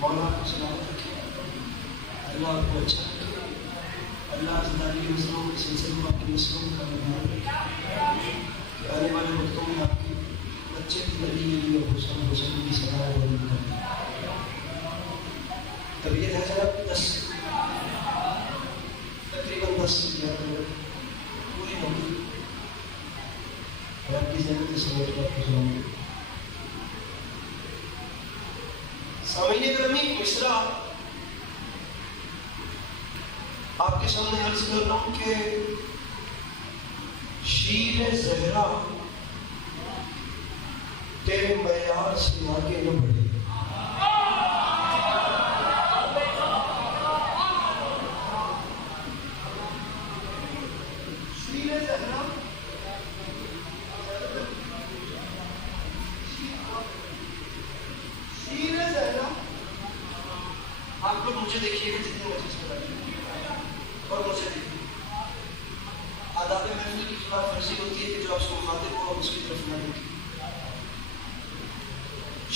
مولا آپ کو سلامت رکھے، اللہ آپ کو اچھا رکھے، اللہ زندگی کے مسئلوں کے سلسلے میں آپ کی مسئلوں کا نظام رکھے کہ آنے والے وقتوں میں آپ کی بچے کی نبی اور حسن کی سزا بلند کریں۔ طبیعت ہے ذرا تقریباً 10 یا پوری ہوگی اور آپ کی زندگی سمیٹ کر آپ کو سلام۔ سامعین گرامی، مصرع آپ کے سامنے عرض کر رہا ہوں کہ شیر زہرا تیرے معیار سے آگے نہ بڑھے۔ آپ کو مجھے دیکھیے گا جتنے مجلس میں بیٹھے اور مجھے دیکھیے، آداب محفل کی خلاف ورزی ہوتی ہے کہ جو آپ سے مخاطب ہو اس کی طرف نہ دیکھیں۔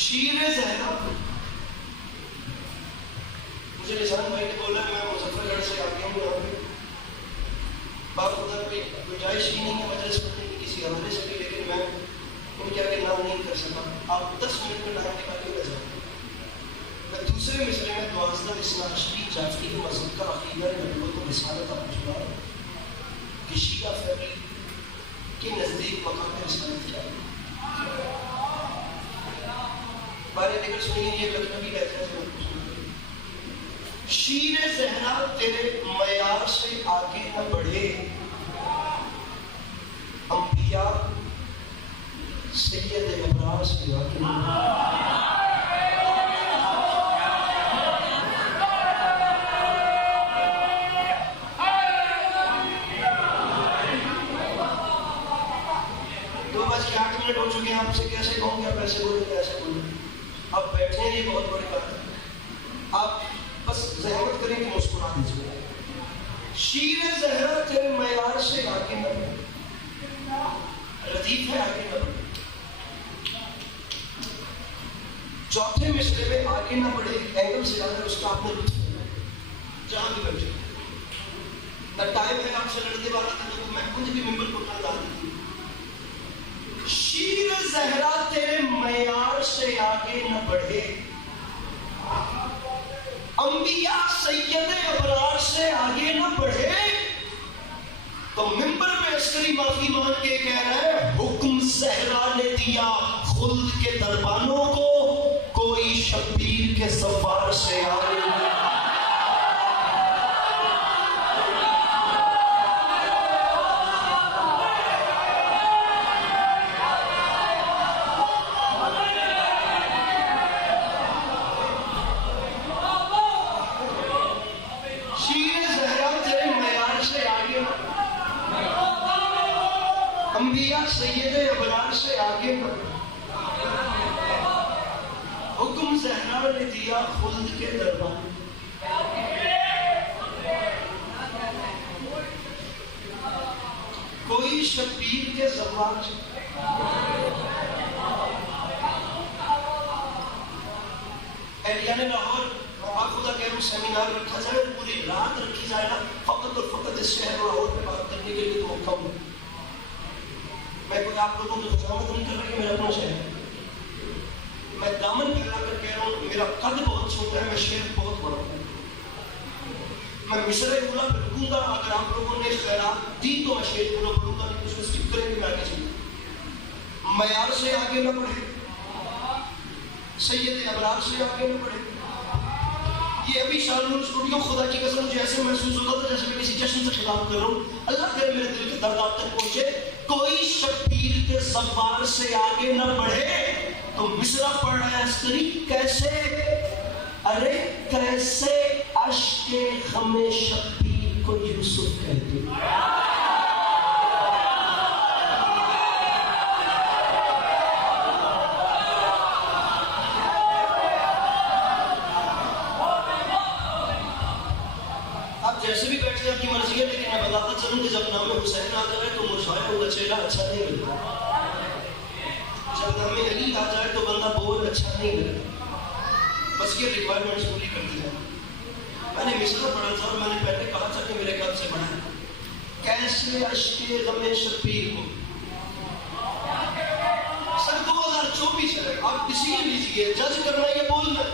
شیر زہرا، مجھے نشان بھائی نے بولا میں مظفر گڑھ سے آ گیا ہوں یہاں پہ، باپ خدا کوئی گنجائش ہی نہیں ہے مجلس پڑھنے کی کسی حوالے سے بھی، لیکن میں ان کے آگے نام نہیں کر سکا۔ آپ 10 منٹ میں ٹائم نکال کے نہ جائیں۔ میں دوسرے مصرعے میں 12 اثنا عشری جعفری مذہب کا عقیدہ نبوت و رسالت آپ چھڑا رہا ہوں کہ شیعہ فیملی کے نزدیک مقام رسالت کیا ہے۔ بارے دیگر سنیے، یہ لکھنوی لہجہ سے آپ کو سنیے۔ شیر زہرا تیرے معیار سے آگے نہ بڑھے، انبیاء سید ابرار سے آگے نہ بڑھے۔ ہو چکے ہیں، آپ سے کیسے کہوں گے آپ ایسے بولیں کیسے بولیں؟ آپ بیٹھے ہیں، یہ بہت بڑی بات ہے۔ آپ بس زحمت کریں کہ مسکرا دیجیے۔ شیر زہرا تیرے معیار سے آگے نہ بڑھے، ردیف ہے آگے نہ بڑھے۔ چوتھے مصرعے میں آگے نہ بڑھے اینگل سے زیادہ اس کا آپ نے لطف لیا جہاں بھی بیٹھے۔ نہ ٹائم ہے آپ سے لڑنے والا تھا تو میں خود بھی ممبر کو نہ ڈال دیتی۔ شیر زہرا تیرے معیار سے آگے نہ بڑھے، انبیاء سید ابرار سے آگے نہ بڑھے، تو ممبر میں عسکری معافی مانگ کے کہہ رہا ہے حکم زہرا نے دیا خلد کے دربانوں کو، کوئی شبیر کے سفار سے آگے نہ بڑھے۔ انبیاء سید ابرار سے آگے بڑھے، حکم زہرا نے دیا خلد کے دربان، کوئی شبیر کے زبان سے۔ اہلیان لاہور، آپ خدا کہہ رہا ہوں سیمینار رکھا جائے، پوری رات رکھی جائے نا، فقط اور فقط اس شہر لاہور پہ بات کرنے کے لیے تو موقع ہوں۔ میں کوئی آپ لوگوں کو خزامت نہیں کر رہا کہ میرا اپنا شہر ہے، میں دامن پھیلا کر کہہ رہا ہوں میرا قد بہت چھوٹا ہے، میں شہر بہت بڑا ہوں۔ میں مصرع اولا پڑھوں گا، اگر آپ لوگوں نے خیرات دی تو میں شہر اولا پڑھوں گا، نہیں اس میں سکپ کریں گے میں آگے چلوں۔ معیار سے آگے نہ بڑھے، سید ابرار سے آگے نہ بڑھے۔ یہ ابھی شارنور اسٹوڈیو خدا کی قسم جیسے محسوس ہوتا تھا جیسے میں کسی جشن سے خطاب کر رہا ہوں، اللہ کرے میرے دل کے درد آپ تک پہنچے۔ کوئی شبیر کے سفار سے آگے نہ بڑھے، تو مصرع پڑھ رہا ہے عسکری کیسے، ارے کیسے اشک غم شبیر کو یوسف کہتے۔ جیسے بھی بیٹھے آپ کی مرضی ہے، لیکن میں بتاتا چلوں کہ جب نام حسین آ جائے تو مسائل ہونا چہرہ اچھا نہیں ملتا، جب نام علی آ جائے تو بندہ بول اچھا نہیں ملتا۔ بس یہ ریکوائرمنٹس پوری کرتے جائیں. میں نے مصرع پڑھا تھا اور میں نے پہلے کہا تھا کہ میرے قد سے بڑا ہے. کیسے اشک غم شبیر کو سر 2024 ہے, آپ ڈیسیژن لیجیے, جج کرنا ہے یا بولنا ہے.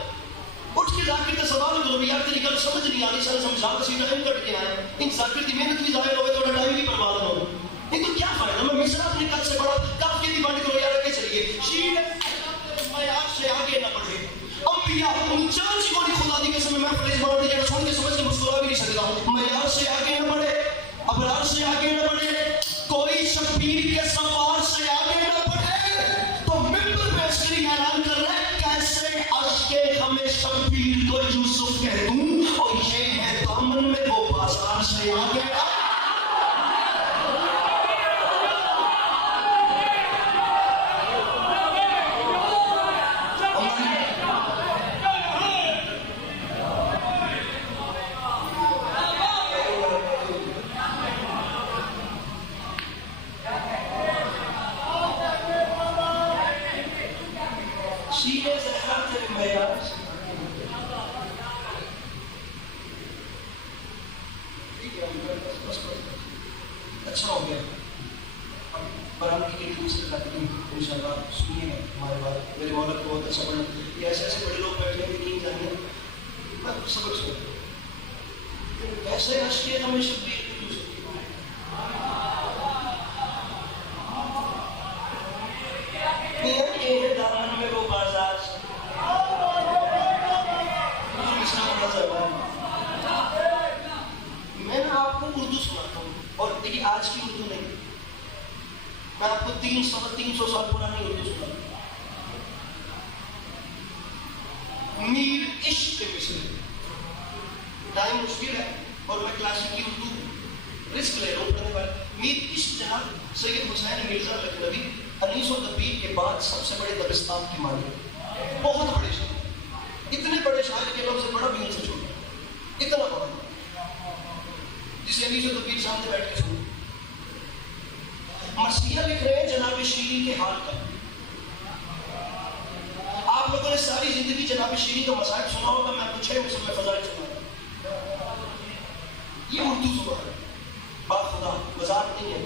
اٹھ کے ذاکر کا سوال کرو بھی یار تیری گل سمجھ نہیں آ رہی, سر سمجھا کسی ٹائم کٹ کے آئے, ان ذاکر کی محنت بھی ظاہر ہوئے, تھوڑا ٹائم بھی برباد ہو. یہ تو کیا فائدہ, میں مصرع اپنے قد سے بڑا کافی دی بانٹ کرو یار آگے چلیے. شیر معیار سے آگے نہ بڑھے. انبیاء چانچی کو نہیں خدا دی قسم میں فریض بانٹ دیا چھوڑ کے سمجھ کے مسکرا بھی نہیں سکتا. معیار سے آگے نہ بڑھے, ابرار سے آگے نہ بڑھے, کوئی شبیر کے سوار سے آگے نہ بڑھے. تو ممبر پہ عسکری اعلان کر رہا ہے کیسے اشک غم شبیر کو یوسف کہہ دوں, اور یہ ہے دامن میں وہ بازار سے آگے نہ. اچھا ہو گیا. برامدی کے لیے دوسرے تقریب ان شاء اللہ سنیے گا ہمارے بات. میرے مولا کو بہت اچھا پڑھنا. یہ ایسے ایسے بڑے لوگ بیٹھے ہیں یقین جانیے میں سبق سنتا ہوں. کیسے اشک غم شبیر یہ ہے دامن میں وہ بازار. میں نے آپ کو اردو سناتا ہوں, اور دیکھیے آج کی اردو نہیں, میں آپ کو 300 سال پرانی اردو سناتا ہوں. میر عشق کے مصرع. ٹائم مشکل ہے اور میں کلاسیکی اردو رسک لے رہا ہوں پڑھنے والے. میر عشق جناب سید حسین مرزا لکھنوی 1920 کے بعد سب سے بڑے دبستان کے مالک, بہت بڑے شاعر, اتنے بڑے شاعر کے لفظ سے بڑا بھی ان سے چھوٹا, اتنا بڑا جسے 1920 سامنے بیٹھ کے سنو. مرثیہ لکھ رہے ہیں جناب شیریں کے حال کا. آپ لوگوں نے ساری زندگی جناب شیریں کا مصائب سنا ہوگا, میں آپ کو 6 مصرع فضائل سنا رہا ہوں. یہ اردو زبان ہے, با خدا مذاق نہیں ہے.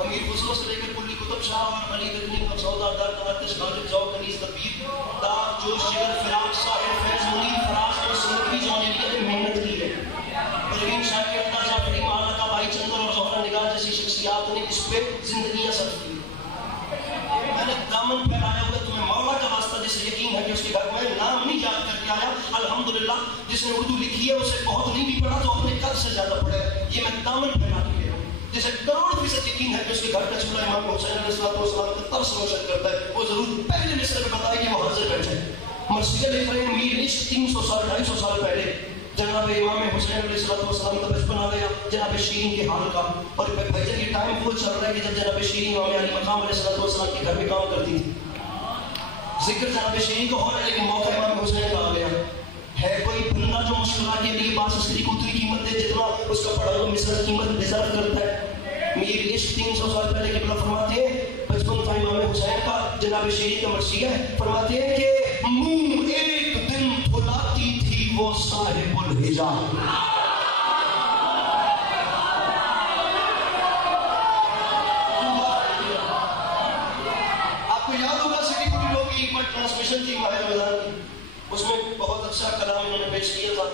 امیر خسرو سے لے کر کلی کتب شاہ اور علی گدنی کا سودا در آتش غالب ذوق انیس دبیر داغ جوش جگر فراق صاحب فیض منیر فراز اور سندگی جونیلیہ نے محنت کی ہے. پروین شاہ کے اندازہ فری مالا کا بھائی چندر اور زہرہ نگار جیسی شخصیات نے اس پہ زندگیاں صرف کی. میں نے دامن پھیلایا ہوا تمہیں مولا کا واسطہ جسے یقین ہے کہ اس کے گھر میں نام نہیں یاد کر کے آیا. الحمدللہ جس نے اردو لکھی ہے اسے بہت نہیں بھی پڑھا تو اپنے قد سے زیادہ پڑھے. یہ میں دامن پھیلا کے کہہ رہا ہوں جسے 100% یقین ہے کہ اس کے گھر کا چولہا امام حسین علیہ السلام کا طرز روشن کرتا ہے, وہ ضرور پہلے مصرع میں بتائے کہ وہ حاضر بیٹھے. مرثیہ لکھ رہے ہیں میر عشق 300 سال 250 سال پہلے جناب امام حسین علیہ السلام کا بچپن آ گیا جناب شیریں کے حال کا. اور بھائی جان یہ ٹائم وہ چل رہا ہے کہ جب جناب شیریں امام علی مقام علیہ السلام کے گھر میں کام کرتی تھی. ذکر جناب شیریں کو ہو رہا ہے لیکن موقع امام حسین کا آ گیا ہے. کوئی بندہ جو مشکلہ کے لیے باس اسکری کو اتنی قیمت دے جتنا اس کا پڑھا ہوا مصرع قیمت ڈیزرو کرتا ہے. میر عشق 300 سال پہلے قبلہ فرماتے ہیں بچپن تھا امام حسین کا, جناب شیریں کا مرثیہ ہے, فرماتے ہیں کہ منہ ایک دن دھلاتی تھی وہ صاحب الحجاب. آپ کو یاد ہوگا سٹی پوری لوگ کی ایک بار ٹرانسمیشن تھی ماہ رمضان کی, اس میں بہت اچھا کلام انہوں نے پیش کیا تھا.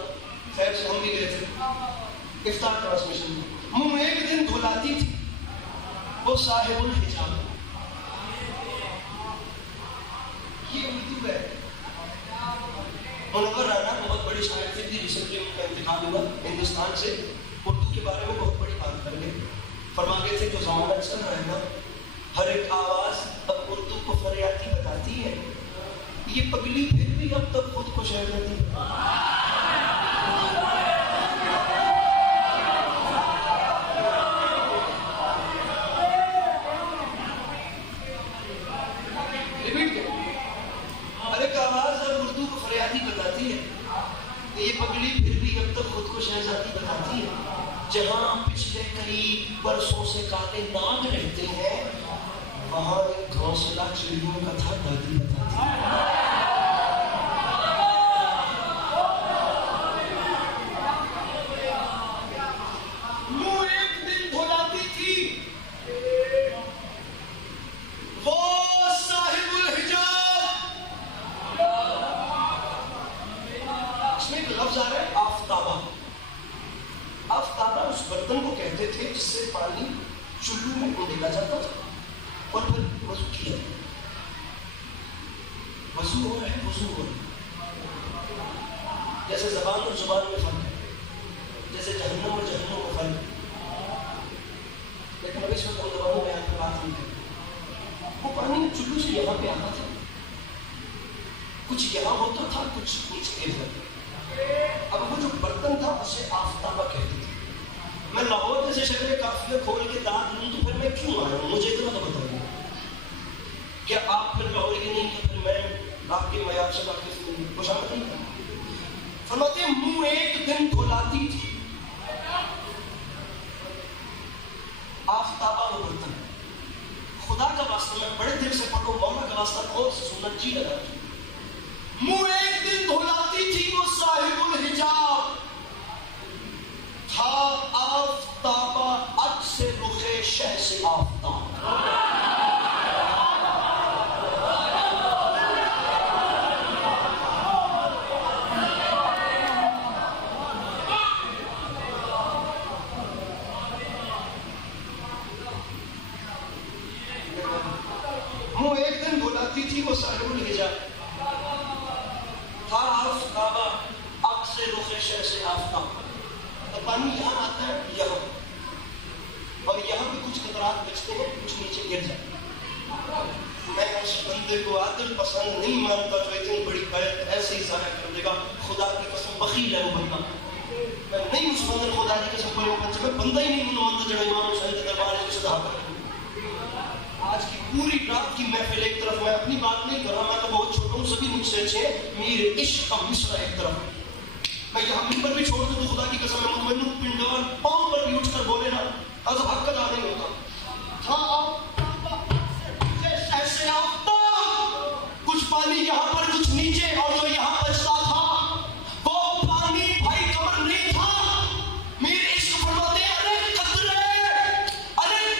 خیر سے ہم بھی گئے تھے افطار ٹرانسمیشن میں. منہ ایک دن دھلاتی تھی وہ صاحب الحجاب. یہ اردو ہے. منور رانا بہت بڑی شاعر تھی, ریسنٹلی ان کا انتقال ہوا ہندوستان سے. اردو کے بارے میں بہت بڑی بات کر گئے. فرما گئے تھے جو زمانہ چل رہا ہے نا, ہر ایک آواز اب اردو کو فریادی بتاتی ہے. یہ پگلی پھر بھی اب تک خود کو شہر دیتی ہے. یہ پگلی پھر بھی اب تک خود کو شہزادی بتاتی ہے. جہاں پچھلے کئی برسوں سے کالے ناگ رہتے ہیں وہاں ایک گھونسلہ چڑیوں کا تھا دادی بتاتی ہے. چلو میں ڈالا جاتا تھا اور پھر وضو کیا. وضو ہو رہا ہے، وضو ہو رہا ہے. جیسے زبان اور زبان میں فرق ہے، جیسے جہنم اور جہنم میں فرق ہے. لیکن اب اس وقت ہم زبانوں میں آپ کو بات نہیں کریں. وہ پانی چلو سے یہاں پہ آتا تھا، کچھ یہاں ہوتا تھا، کچھ نیچے گر جاتا. اب وہ جو برتن تھا اسے آفتابہ کہتے تھے. میں لاہور جیسے شہر قافیہ کھول کے دانت لوں تو پھر میں کیوں آیا ہوں؟ مجھے اتنا تو بتائیے. کیا آپ پھر لاہور کے نہیں کہ پھر میں آپ کے معیار سے واقف نہیں ہوں؟ کچھ آپ نہیں. فرماتے ہیں منہ ایک دن دھلاتی تھی آفتابہ وہ برتن. خدا کا واسطہ میں بڑے دل سے پڑھو، مولا کا واسطہ کون سی سنت جی لگا. منہ ایک دن دھلاتی تھی وہ صاحب الحجاب تھا آفتابہ عکس رخ شہ سے آفتاب. منہ ایک دن دھلاتی تھی وہ صاحب الحجاب تھا آفتابہ عکس رخ شہ سے آفتاب. پانی یہاں آتا ہے یہاں، اور یہاں پہ کچھ قطرات بچتے ہیں، کچھ نیچے گر جاتے ہیں. میں اس بندے کو عادل پسند نہیں مانتا جو اتنی بڑی بیعت ایسے ہی ضائع کر دے گا. خدا کی قسم بخیل ہے وہ بندہ. میں نہیں اس بندے خدا کی قسم پڑے ہوگا، میں بندہ ہی نہیں مانتا جو امام حسین کے دربار میں صدا کر. آج کی پوری رات کی محفل ایک طرف، میں اپنی بات نہیں کر رہا، میں تو بہت چھوٹا ہوں، سبھی مجھ سے اچھے. میرے عشق کا مصرع ایک طرف، میں یہاں ممبر بھی چھوڑ دوں تو خدا کی قسم ہے مطمئن پنڈوان پاؤں پر بھی اٹھ کر بولے نا از حق ادا نہیں ہوتا. ایسے آفتاب، کچھ پانی یہاں پر کچھ نیچے، اور جو یہاں بچتا تھا وہ پانی بھائی کمر نہیں تھا. میرے عشق فرماتے ارے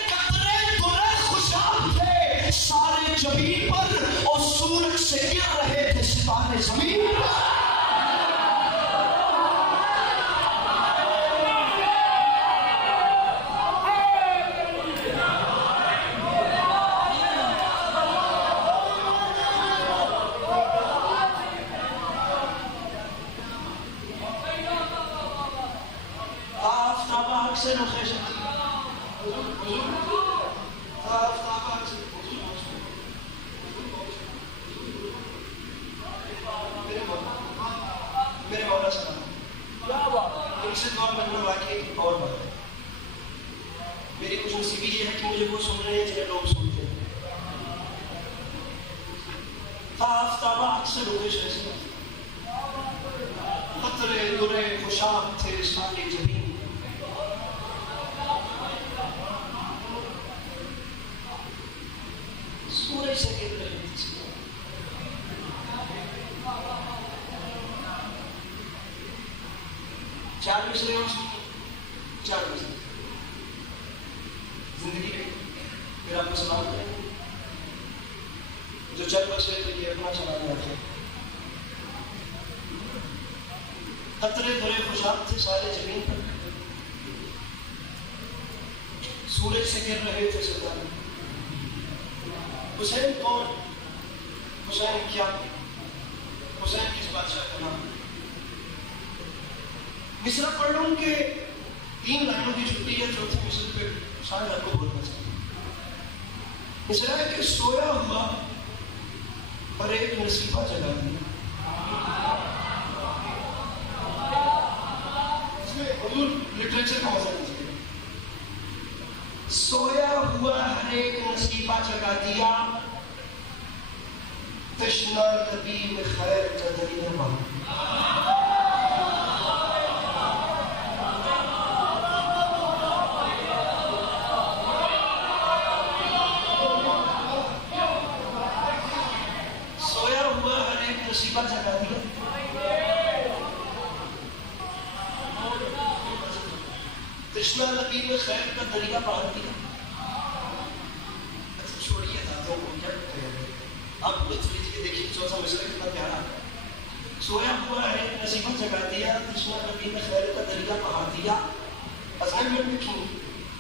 قطرے تمہیں خوشحال تھے سارے زمین پر، اور سورج سے گر رہے تھے ستارے زمین. میرے مولا سلام ان سے دعا کرنا واقعی اور بات ہے. میری کچھ نصیبی یہ ہے کہ مجھے وہ سن رہے ہیں جنہیں لوگ سنتے ہیں. آفتابہ اکثر ہوئے شہر قطرے درے خوشاب تھے سارے زمین. سورج سے گر رہے تھے. چار مصرے اور چار مصرے زندگی میں پھر آپ کو سلام کریں گے. جو چل بچے تو یہ اپنا سلام رکھے. قطرے بھرے خوشاب تھے سارے زمین پر، سورج سے گر رہے تھے ستارے. حسین کون؟ حسین کیا؟ حسین کس بادشاہ کا نام؟ مصرع پڑھ لوں کہ 3 لائنوں کی چھٹی ہے، چوتھے مصرع پہ شاید آپ کو بولنا چاہیے. مصرع ہے کہ سویا ہوا پر ایک نصیبہ جگا دیا. اس میں اردو لٹریچر کا مزہ نہیں. سویا ہوا ہر ایک نصیبہ جگا دیا، تشنا طبیب خیر کا دریا بہا. سویا ہوا ہر ایک نصیبہ جگا دیا، تشنا طبیب خیر کا دریا بہا دیا. چھوڑیے دادوں کو کیا کرتے ہیں آپ لطف لیجیے. دیکھیے چوتھا مصرع کتنا پیارا ہے. سویا ہوا ہے ایک نصیبہ جگا دیا، تشنا طبیب خیر کا دریا بہا دیا. اسائنمنٹ لکھی